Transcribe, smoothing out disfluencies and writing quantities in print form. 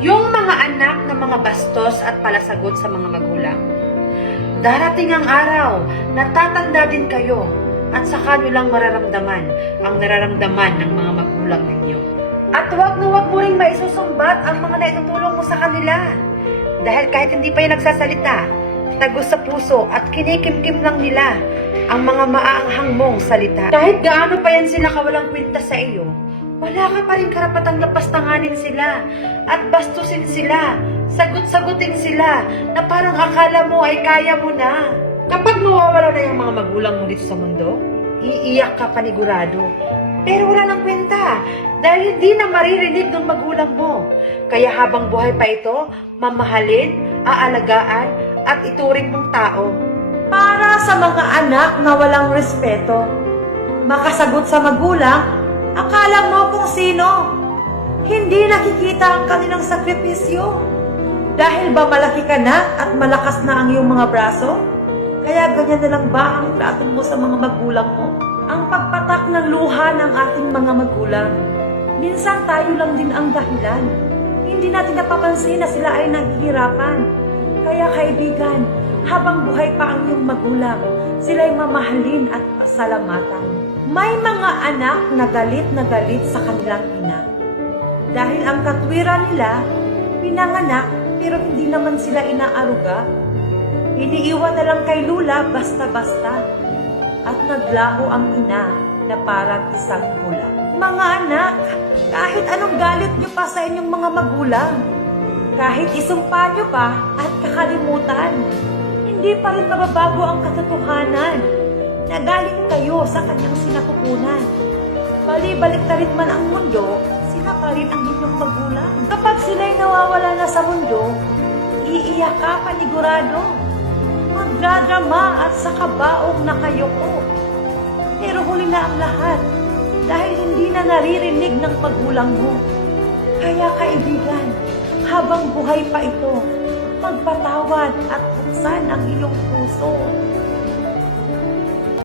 Yung mga anak na mga bastos at palasagot sa mga magulang. Darating ang araw, natatanda din kayo at saka nyo lang mararamdaman ang nararamdaman ng mga magulang ninyo. At huwag mo ring maisusumbat ang mga naitutulong mo sa kanila. Dahil kahit hindi pa yung nagsasalita, tagos sa puso at kinikimkim lang nila ang mga maaanghang mong salita. Kahit gaano pa yan sila kawalang kwenta sa iyo, wala ka pa rin karapatang lapastanganin sila at bastusin sila, sagot-sagutin sila na parang akala mo ay kaya mo na. Kapag mawawala na yung mga magulang mo dito sa mundo, iiyak ka panigurado. Pero wala nang kwenta dahil hindi na maririnig ng magulang mo. Kaya habang buhay pa ito, mamahalin, aalagaan at ituring mong tao. Para sa mga anak na walang respeto, makasagot sa magulang, akala mo kung sino. Hindi nakikita ang kanilang sakripisyo. Dahil ba malaki ka na at malakas na ang iyong mga braso? Kaya ganyan na lang ba ang trato mo sa mga magulang mo? Ang pagpatak ng luha ng ating mga magulang. Minsan tayo lang din ang dahilan. Hindi natin napapansin na sila ay naghihirapan. Kaya kaibigan, habang buhay pa ang iyong magulang, sila'y mamahalin at pasalamatan. May mga anak na galit sa kanilang ina. Dahil ang katwiran nila, pinanganak pero hindi naman sila inaaruga. Iniiwan na lang kay lula basta-basta. At naglaho ang ina na parang isang bula. Mga anak, kahit anong galit nyo pa sa inyong mga magulang, kahit isumpa nyo pa at kakalimutan, hindi pa rin mababago ang katotohanan na galing kayo sa kanyang sinapupunan. Bali-balik na rin man ang mundo, sila pa rin ang inyong magulang. Kapag sila'y nawawala na sa mundo, iiyak ka panigurado. Magdradrama at sa kabaong na kayo ko. Pero huli na ang lahat dahil hindi na naririnig ng magulang mo. Kaya kaibigan, habang buhay pa ito, magpatawad at buksan ang iyong puso.